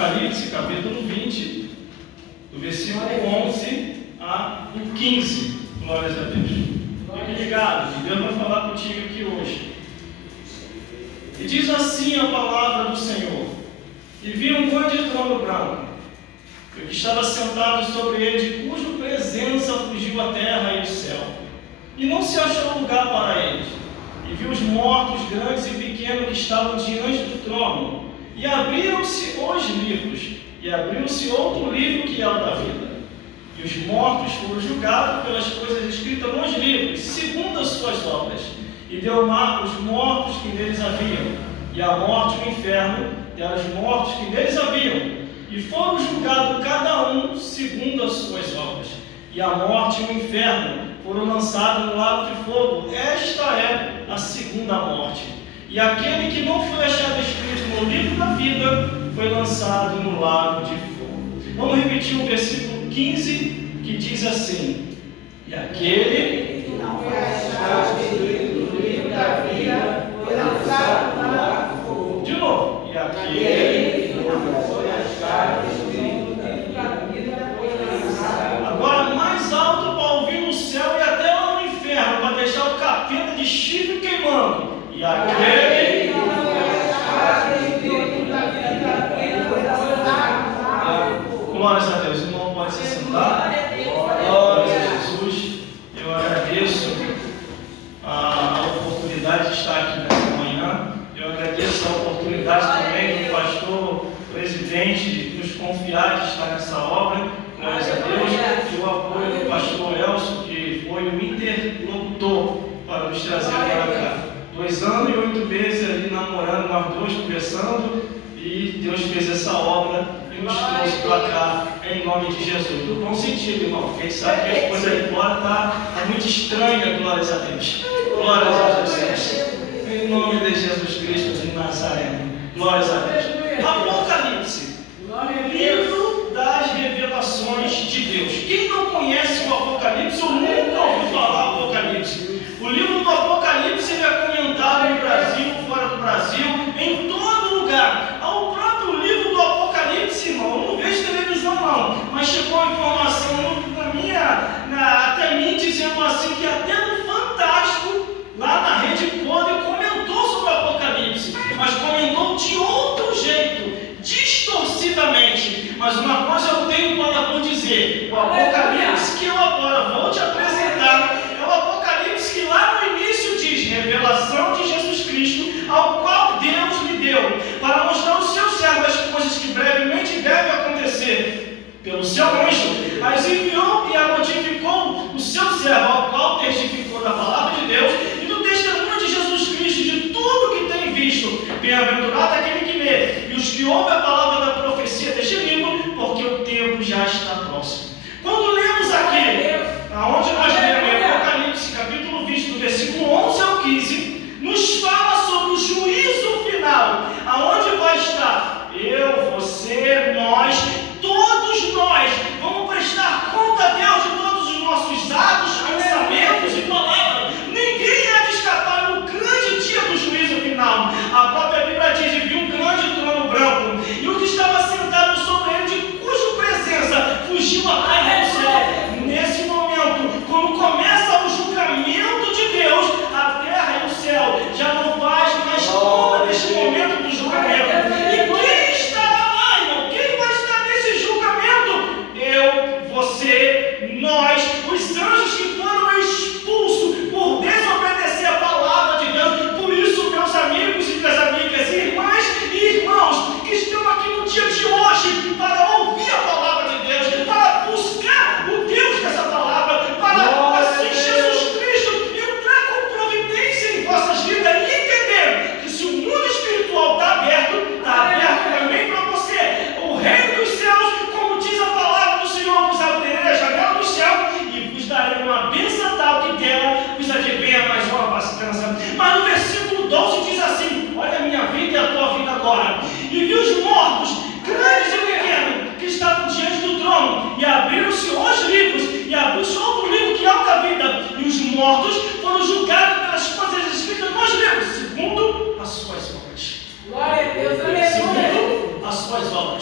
Apocalipse, capítulo 20, do versículo 11 a 15. Glórias a Deus. Fique ligado, que Deus vai falar contigo aqui hoje. E diz assim a palavra do Senhor: E vi um grande trono branco, e o que estava sentado sobre ele, de cuja presença fugiu a terra e o céu, e não se achou lugar para eles. E vi os mortos, grandes e pequenos, que estavam diante do trono, e abriram-se os livros, e abriu-se outro livro, que é o da vida. E os mortos foram julgados pelas coisas escritas nos livros, segundo as suas obras. E deu mar os mortos que neles haviam, e a morte e o inferno deram os mortos que neles haviam, e foram julgados cada um segundo as suas obras. E a morte e o inferno foram lançados no lago de fogo. Esta é a segunda morte. E aquele que não foi achado escrito no livro da vida foi lançado no lago de fogo. Vamos repetir o versículo 15, que diz assim: E aquele que não foi achado escrito no livro da vida foi lançado no lago de fogo. De novo. E aquele que não foi achado escrito no livro da vida foi lançado. Agora mais alto para ouvir no céu e até lá no inferno, para deixar o capeta de chifre queimando. E aquele que não foi achado escrito no livro da vida foi lançado no lago de fogo. Glórias a Deus. O irmão pode se sentar. Glórias a Jesus. Eu agradeço a oportunidade de estar aqui nessa manhã. Eu agradeço a oportunidade também do pastor presidente de nos confiar de estar nessa obra. Glórias a Deus. E o apoio do pastor Elcio, que foi o interlocutor para nos trazer para cá. 2 anos e 8 meses ali namorando, nós dois conversando, e Deus fez essa obra e nos trouxe para cá, em nome de Jesus. No bom sentido, irmão, porque a gente sabe que as coisas aí fora está muito estranha, glórias a Deus. Glórias a Jesus. Em nome de Jesus Cristo de Nazaré. Glórias a Deus. Apocalipse, livro das revelações de Deus. Quem não conhece o Apocalipse ou nunca ouviu falar do Apocalipse? O livro do Apocalipse ele é comentado no Brasil, fora do Brasil, em todo lugar. O próprio livro do Apocalipse, irmão, eu não vejo televisão não, mas chegou a informação até mim dizendo assim que até no Fantástico, lá na Rede Podre, comentou sobre o Apocalipse, mas comentou de outro jeito, distorcidamente. Mas uma coisa eu tenho para dizer: o Apocalipse que eu agora vou te apresentar é o Apocalipse que lá no início diz revelação de Jesus Cristo, ao qual Deus lhe deu para mostrar ao seu servo as coisas que brevemente devem acontecer. Pelo seu anjo as enviou e a notificou o seu servo, ao qual testificou da palavra de Deus e do testemunho de Jesus Cristo, de tudo que tem visto. Bem-aventurado aquele que lê e os que ouvem a palavra da profecia deste livro, porque o tempo já está próximo. Quando lemos aqui, aonde nós lemos em Apocalipse, capítulo 20, do versículo 11 ao 15, nos fala sobre o juízo final, aonde vai estar eu, você, nós, todos nós vamos prestar conta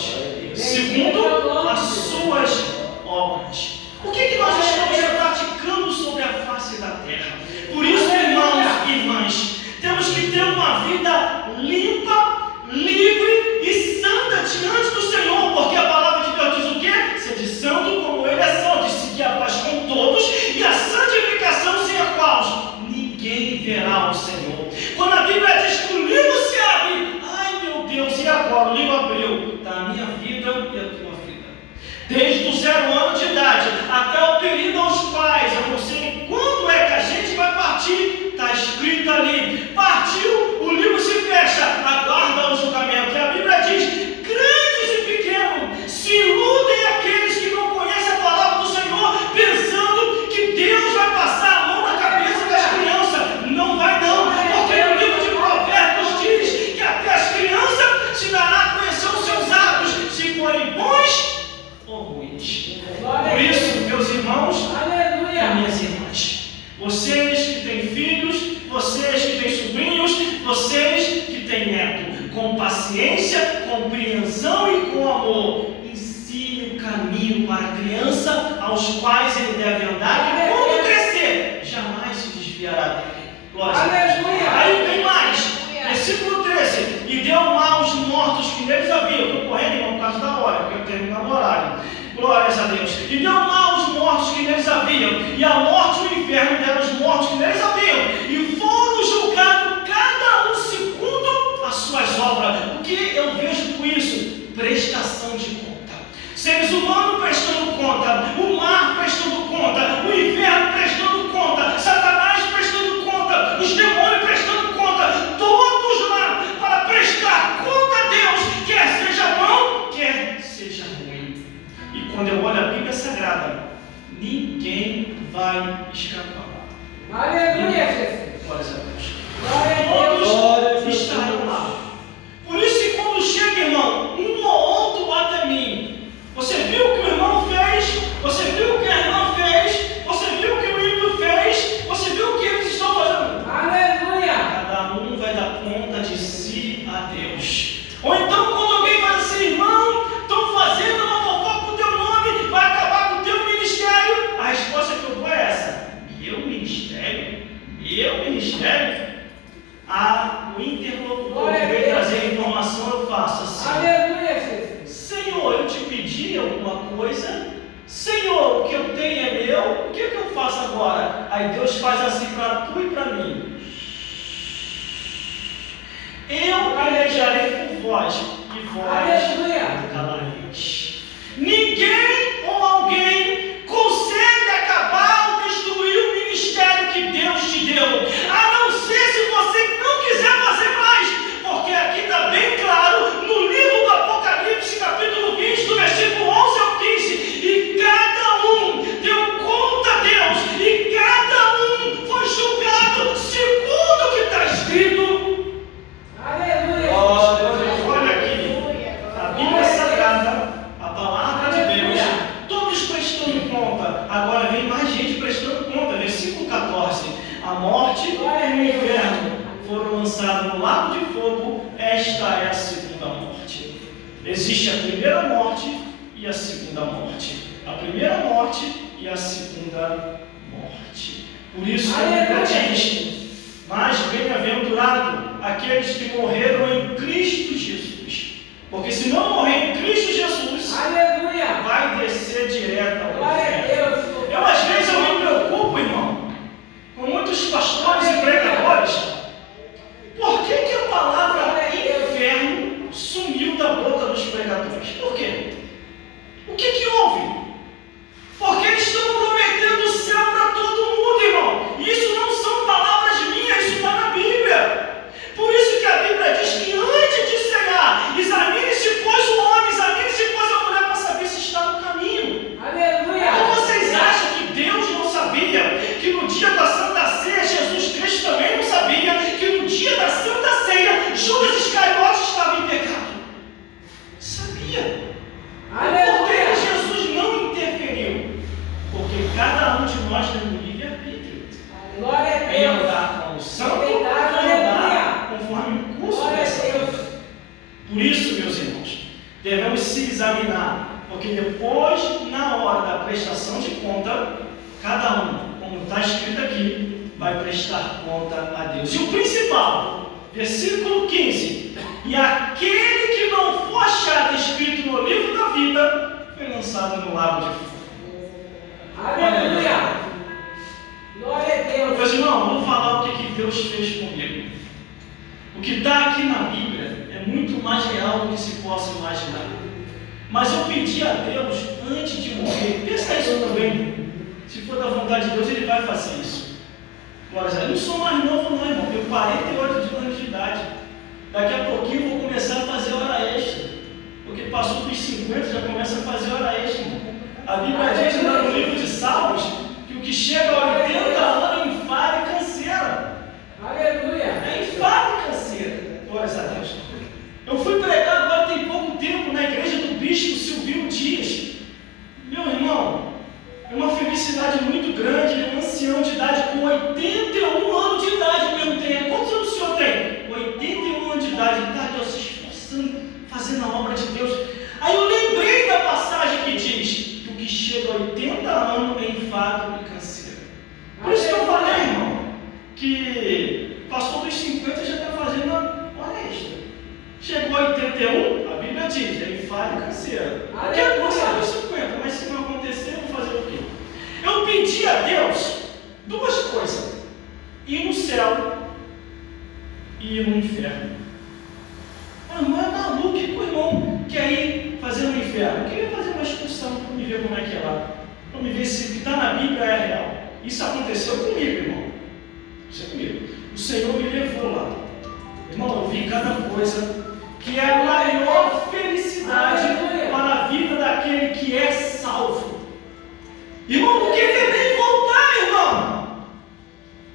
céus, segundo as suas obras. O que nós estamos praticando sobre a face da terra? Por isso, irmãos e irmãs, temos que ter uma vida limpa, livre e santa diante do Senhor, porque a palavra de Deus diz o quê? Sede santo como Ele é santo, e seguir a paz com todos, e a santificação sem a qual ninguém verá o Senhor. Quando a Bíblia diz que o livro se abre, ai meu Deus, e agora? O livro abriu, está a minha vida e a tua vida. Desde os 0 anos de idade até o período aos pais, eu não sei quando é que a gente vai partir, está escrito ali, partiu, o livro se fecha, aguarda o julgamento. E a Bíblia diz, grandes e pequenos, se iludem aqueles que não conhecem a palavra do Senhor, pensando que Deus vai passar a mão na cabeça das crianças. Não vai não, porque no livro de Provérbios diz que até as crianças se dará a conhecer os seus atos, se forem bons ou ruins. Por isso, meus irmãos e minhas irmãs, vocês que têm filhos, vocês que têm sobrinhos, vocês que têm neto, com paciência, compreensão e com amor, ensine o caminho para a criança aos quais ele deve andar, e quando crescer, jamais se desviará dele. Glória a Deus. Aí vem mais, versículo 13: e deu mal aos mortos que neles havia. Eu estou correndo, irmão, por causa da hora, porque eu termino no horário. Glórias a Deus. E deu mal aos mortos que neles haviam, e a morte e o inferno deram os mortos que neles haviam, e foram julgados cada um segundo as suas obras. O que eu vejo com isso? Prestação de conta. Seres humanos prestando conta, o mar prestando conta, o inferno prestando conta, Satanás prestando conta, os demônios prestando conta, todos lá para prestar conta a Deus, quer seja bom, quer seja ruim. E quando eu olho a Bíblia Sagrada, ninguém vai escapar. Aleluia, Jesus. Glórias a Deus. Glória a Deus. Todos estarão lá. Por isso que quando chega, irmão, um ou outro bate a mim. Você viu o que o irmão fez? Você viu o que a irmã fez? Você viu o que o ímpio fez? Você viu o que eles estão fazendo? Aleluia. Cada um vai dar conta de si a Deus. Ou então, quando alguém fala assim, irmão, estão fazendo uma fofoca com o teu nome, vai acabar com o teu ministério. A resposta que eu dou é essa: meu ministério? Meu ministério? O interlocutor que veio trazer informação, eu faço assim: Aleluia, Jesus. Senhor, eu te pedi alguma coisa? Senhor, o que eu tenho é meu, o que eu faço agora? Aí Deus faz assim para tu e para mim: eu pelejarei por vós, e vós calareis. Ninguém ou alguém consegue acabar ou destruir o ministério que Deus te deu, a não ser se você não quiser fazer mais, porque aqui está bem claro, no livro do Apocalipse, capítulo 20, do versículo 11 ao 15, e cada um deu conta a Deus, e cada um foi julgado segundo o que está escrito. Aleluia. Olha aqui, a Bíblia Sagrada, a palavra de Deus, todos prestando conta. Agora vem mais gente prestando conta. Versículo 14: a morte e o inferno foram lançados no lago de fogo. Esta é a segunda morte. Existe a primeira morte e a segunda morte. A primeira morte e a segunda morte. Por isso a Bíblia diz: mas bem-aventurado aqueles que morreram em Cristo Jesus. Porque se não morrer em Cristo Jesus, Aleluia. vai descer direto ao Glória a inferno. Deus. Às vezes eu me preocupo, irmão, com muitos pastores e pregadores. Por que a palavra inferno sumiu da boca dos pregadores? Por quê? O que houve? Porque eles estão prometendo o céu para todo mundo, irmão. Isso não são palavras minhas, isso está na Bíblia. Por isso que a Bíblia diz que antes de cear, examine-se pois o homem, examine-se pois a mulher, para saber se está no caminho. Aleluia. Ou vocês acham que Deus não sabia que no dia da Santa Ceia, Jesus Cristo também não sabia que no dia da Santa Ceia, Judas Iscariotes estava em pecado? Sabia. se examinar, porque depois, na hora da prestação de conta, cada um, como está escrito aqui, vai prestar conta a Deus. E o principal, versículo 15: e aquele que não for achado escrito no livro da vida, foi lançado no lago de fogo. Aleluia! Glória a Deus! Meus irmãos, vou falar o que Deus fez comigo. O que está aqui na Bíblia é muito mais real do que se possa imaginar. Mas eu pedi a Deus antes de morrer, pensa isso também. Se for da vontade de Deus, Ele vai fazer isso. Glória a Deus. Eu não sou mais novo não, irmão. Tenho 48 anos de idade. Daqui a pouquinho eu vou começar a fazer hora extra. Porque passou dos 50, já começa a fazer hora extra. A Bíblia diz no livro de Salmos que o que chega a 80 anos é enfado e canseira. Aleluia! É enfado e canseira. Glória a Deus. Eu fui pregar agora tem pouco tempo na igreja do bispo Silvio Dias. Meu irmão, é uma felicidade muito grande. Ele é um ancião de idade com 81 anos de idade. Eu perguntei, quantos anos o senhor tem? 81 anos de idade. Ele está aqui se esforçando, fazendo a obra de Deus. Aí eu lembrei da passagem que diz que o que chega a 80 anos é enfado e canseira. Por isso que eu falei, irmão, que passou dos 50 já está fazendo a hora extra. Chegou a 81, a Bíblia diz, é enfado e canseira. Porque é passar dos 50, mas se não acontecer, eu vou fazer o quê? Eu pedi a Deus duas coisas: ir no céu e ir no inferno. Ah, não é maluco que o irmão quer ir fazer no inferno? Eu queria fazer uma excursão para me ver como é que é lá, para me ver se o que está na Bíblia é real. Isso aconteceu comigo, irmão. Isso é comigo. O Senhor me levou lá. Irmão, eu vi cada coisa que é a maior felicidade para a vida daquele que é salvo. Irmão, não queria nem voltar, irmão.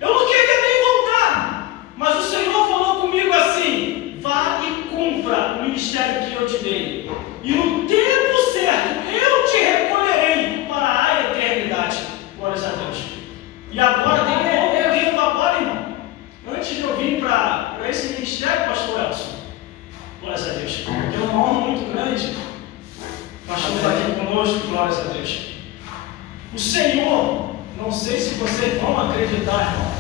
Eu não queria nem voltar. Mas o Senhor falou comigo assim: vá e cumpra o ministério que eu te dei. E no tempo certo eu te recolherei para a eternidade. Glórias a Deus. E agora tem pouco tempo agora, irmão. Antes de eu vir para esse ministério, pastor Elson, glórias a Deus, tem uma honra muito grande. O pastor está aqui conosco, glórias a Deus. O Senhor, não sei se vocês vão acreditar, irmão,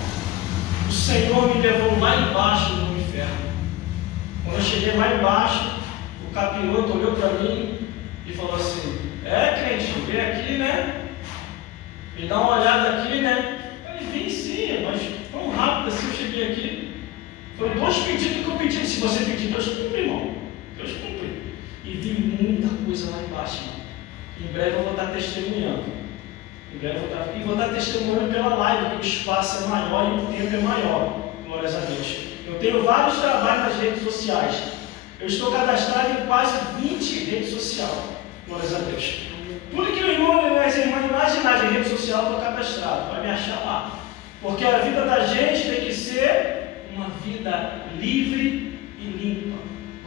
o Senhor me levou lá embaixo no inferno. Quando eu cheguei lá embaixo, o capiroto olhou para mim e falou assim: crente, vem aqui, né? Me dá uma olhada aqui, né? Eu falei: vim sim, mas tão rápido assim eu cheguei aqui. Foi 2 pedidos que eu pedi. Se você pedir, Deus cumpre, irmão. Deus cumpre. E vi muita coisa lá embaixo, irmão. Em breve eu vou estar testemunhando. Vou estar testemunhando pela live, que o espaço é maior e o tempo é maior. Glórias a Deus. Eu tenho vários trabalhos nas redes sociais. Eu estou cadastrado em quase 20 redes sociais. Glórias a Deus. Tudo que o irmão e as irmãs imaginar de rede social, eu estou cadastrado. Vai me achar lá. Porque a vida da gente tem que ser uma vida livre e limpa.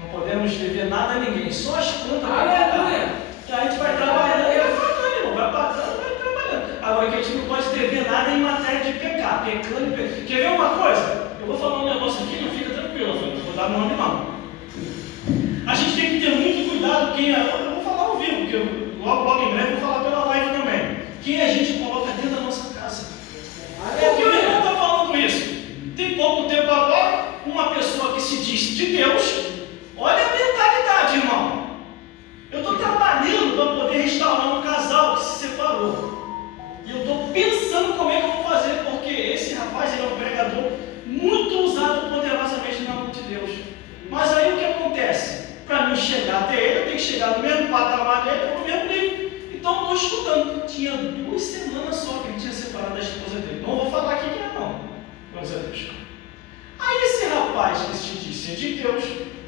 Não podemos dever nada a ninguém. Só as contas para pagar. Que a gente vai trabalhando e vai pagando, irmão. Vai pagando, vai trabalhando. Agora, que a gente não pode dever nada em matéria de pecar. Pecando e pecando. Quer ver uma coisa? Eu vou falar um negócio aqui, não fica tranquilo. Não vou dar nome não. A gente tem que ter muito cuidado quem é. Eu vou falar ao vivo, porque logo em breve eu vou falar pela live também. Quem a gente coloca dentro da nossa casa. Por que o irmão está falando isso? Tem pouco tempo agora, uma pessoa que se diz de Deus, olha a mentalidade, irmão. Eu estou trabalhando para poder restaurar um casal que se separou. E eu estou pensando como é que eu vou fazer, porque esse rapaz ele é um pregador muito usado poderosamente na mão de Deus. Mas aí o que acontece? Para mim chegar até ele, eu tenho que chegar no mesmo patamar dele, no mesmo nível. Então eu estou estudando. Tinha 2 semanas só que ele tinha separado da esposa dele. Não vou falar aqui quem é não. Glórias a Deus. Aí esse rapaz que se disse de Deus,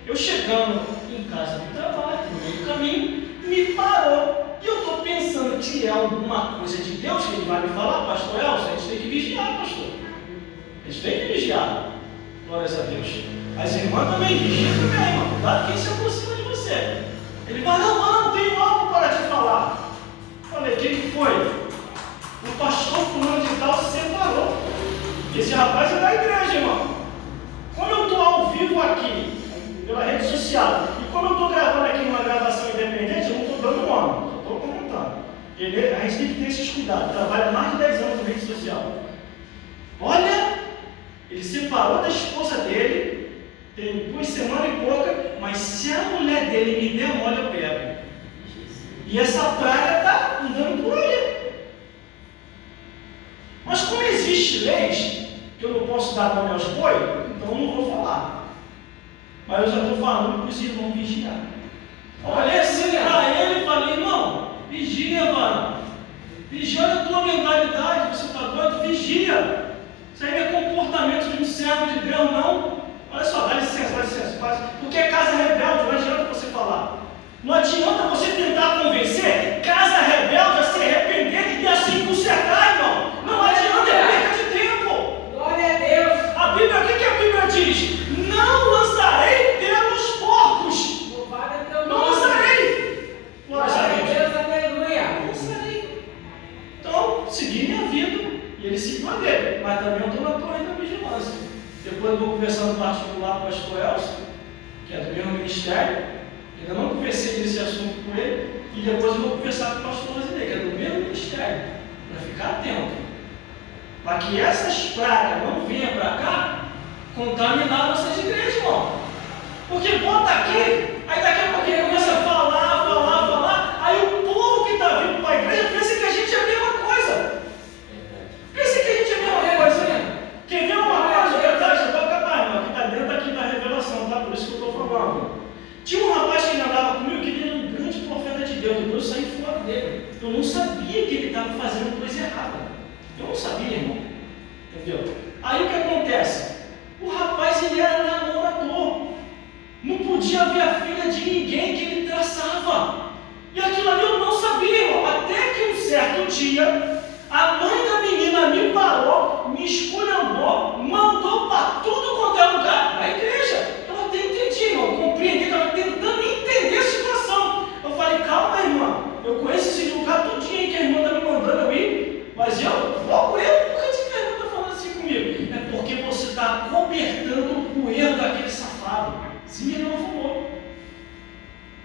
eu chegando em casa de trabalho, no meio do caminho, me parou. E eu estou pensando que é alguma coisa de Deus que ele vai me falar: pastor Elson, a gente tem que vigiar, pastor. A gente tem que vigiar. Glórias a Deus. As irmãs também vigiam também, irmão. Cuidado quem se aproxima de você. Ele vai: não, tenho algo para te falar. Falei: o que foi? O pastor fulano de tal se separou. Esse rapaz é da igreja, irmão. Como eu estou ao vivo aqui, pela rede social, e como eu estou gravando aqui uma gravação independente, A gente tem que ter esses cuidados. Trabalha mais de 10 anos com rede social. Olha, ele separou da esposa dele, tem 2 semanas e pouca, mas se a mulher dele me der mole, eu pego. E essa praga está andando por aí. Mas como existe leis que eu não posso dar nome aos boi, então eu não vou falar. Mas eu já estou falando para os irmãos vigiar. Olhei assim para ele e falei, irmão, vigia, mano. Vigia a tua mentalidade, você está doido? Vigia. Isso aí não é comportamento de um servo de Deus, não. Olha só, dá licença. Porque é casa rebelde, não adianta você falar. Não adianta você tentar convencer casa rebelde a se arrepender e assim consertar, irmão. Não adianta, é perca de tempo. Glória a Deus. A Bíblia, o que a Bíblia diz? Não lançarei pelos porcos. Louvado é teu Não nome. lançarei. Glória a Deus, aleluia. Não lançarei. Então, segui minha vida. E ele seguiu a dele. Mas também eu estou na torre da vigilância. Depois eu vou conversando particular com o pastor Elcio, que é do mesmo ministério. Ainda não conversei desse assunto com ele. E depois eu vou conversar com o pastor Rosinei, que é do mesmo ministério. Para ficar atento. Para que essas pragas não venham para cá contaminar nossas igrejas, irmão. Porque bota aqui, aí daqui a pouco ele começa a falar. Aí o povo que está vindo para a igreja pensa que a gente é a mesma coisa. Pensa que a gente é a mesma coisa. Quer ver uma coisa? Verdade, eu vou acabar, irmão. Que está dentro aqui da revelação, tá? Por isso que eu estou falando. Tinha um rapaz que andava comigo que ele era um grande profeta de Deus. Depois eu saí fora dele. Eu não sabia que ele estava fazendo coisa errada. Eu não sabia, irmão. Entendeu? Aí o que acontece? O rapaz, ele era namorador. Não podia ver a filha de ninguém que ele traçava. E aquilo ali eu não sabia, irmão. Até que um certo dia, a mãe da menina me parou, me esculhambou, mandou para tudo quanto é lugar da igreja. Eu até entendi, irmão. Compreendi, estava tentando entender a situação. Eu falei, calma, irmã. Eu conheço esse lugar todinho aí que a irmã está me mandando eu ir. Mas eu vou com ele. Por que a irmã está falando assim comigo? É porque você está cobertando o erro daquele safado. Se minha irmã falou.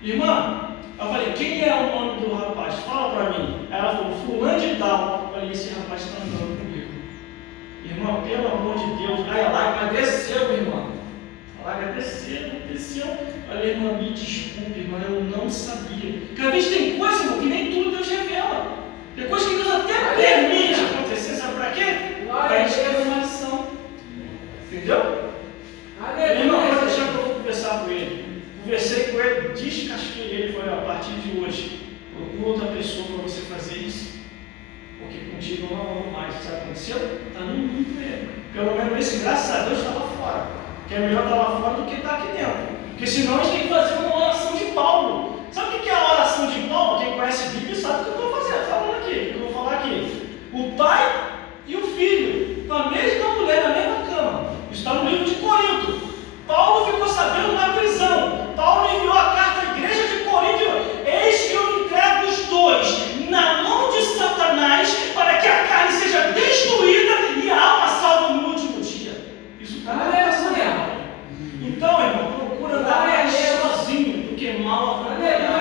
Irmã, eu falei, quem é o nome do rapaz? Fala para mim. Aí ela falou, fulano de tal. Eu falei, esse rapaz está andando comigo. Irmã, pelo amor de Deus. Aí ela agradeceu, irmã. Ela agradeceu. Falei, irmã, me desculpe, irmã, eu não sabia. Cada vez tem coisa, irmão, que nem tudo Deus revela. Tem coisa que Deus até permite acontecer, sabe para quê? Para a gente ter uma lição. Entendeu? Irmão, pode deixar que eu vou conversar com ele. Conversei com ele, descasquei ele, foi a partir de hoje. Procura outra pessoa para você fazer isso. Porque contigo eu não amo mais. Sabe o que aconteceu? Está no mundo mesmo. Pelo menos esse, graças a Deus, está lá fora. Que é melhor estar lá fora do que estar aqui dentro. Porque senão a gente tem que fazer uma oração de Paulo. Sabe o que é a oração de Paulo? Quem conhece a Bíblia sabe o que eu estou falando aqui. O que eu vou falar aqui? O pai e o filho, com a mesma mulher, na mesma cama. Isso está no livro de Corinto. Paulo ficou sabendo na prisão. Paulo enviou a carta à igreja de Corinto. Eis que eu entrego os dois na mão de Satanás para que a carne seja destruída e a alma salva no último dia. Isso está na oração. Então, irmão, procura andar mais sozinho do que mal acompanhado.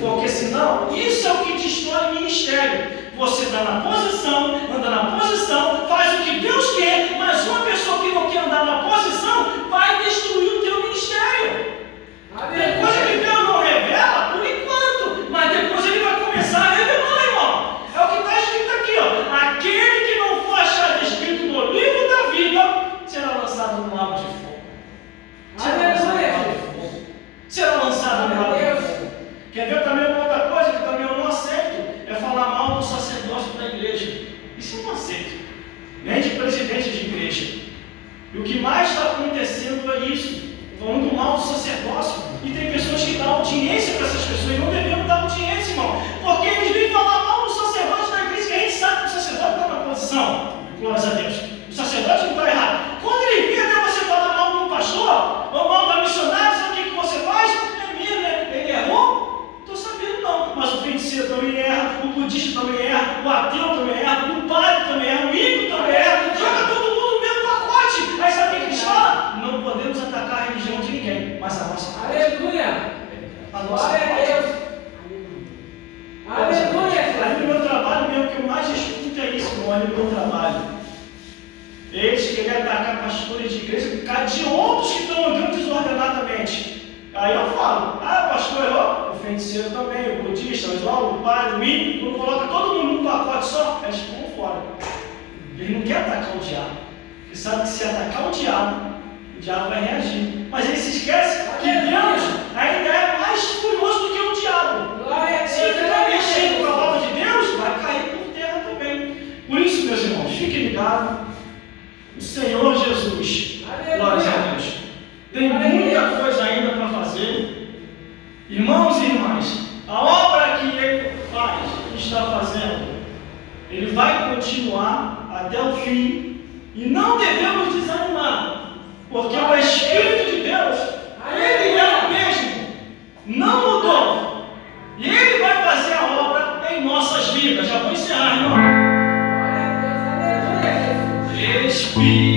Porque senão, isso é o que destrói o ministério. Você está na posição, anda na posição, faz o que Deus quer, mas uma pessoa que não quer andar na posição vai destruir o teu ministério. Tem coisa que Deus não revela por enquanto, mas depois ele vai começar a revelar, irmão. É o que está escrito aqui, ó. Aquele que não for achado escrito no livro da vida será lançado no lago de fogo. Será lançado no lago de fogo. Quer ver também uma outra coisa que também eu não aceito? É falar mal do sacerdócio da igreja. Isso eu não aceito. Nem de presidente de igreja. E o que mais está acontecendo é isso. Falando mal do sacerdócio. E tem pessoas que dão audiência para essas pessoas. E não devemos dar audiência, irmão. Porque eles vêm falar mal do sacerdócio da igreja, que a gente sabe que o sacerdote está na posição. Glórias a Deus. O sacerdote não está errado. Quando ele vê até você falar mal de um pastor, ou mal da missionária, sabe o que você faz? É minha, né? Ele errou? Estou sabendo não. Mas o feiticeiro também erra, o budista também erra, o ateu também erra, o padre também erra, o ímpio também erra. Joga todo mundo no mesmo pacote. Aí sabe o que eles falam? Não podemos atacar a religião de ninguém, mas a nossa parte. Aleluia! A nossa Glória a parte. Deus! Aleluia! feiticeiro também, o budista, o idólatra, o padre, o ímpio, quando coloca todo mundo num pacote só, eles ficam fora. Ele não quer atacar o diabo. Ele sabe que se atacar o diabo vai reagir. Mas ele se esquece que Deus ainda é mais furioso do que o diabo. Se ele ficar mexendo com a obra de Deus, vai cair por terra também. Por isso, meus irmãos, fiquem ligados. O Senhor Jesus, glória a Deus, tem muita coisa ainda para fazer. Irmãos e irmãs, a obra que Ele faz, que está fazendo, Ele vai continuar até o fim. E não devemos desanimar, porque o Espírito de Deus, Ele é o mesmo, não mudou. E Ele vai fazer a obra em nossas vidas. Já vou encerrar, irmão. Espírito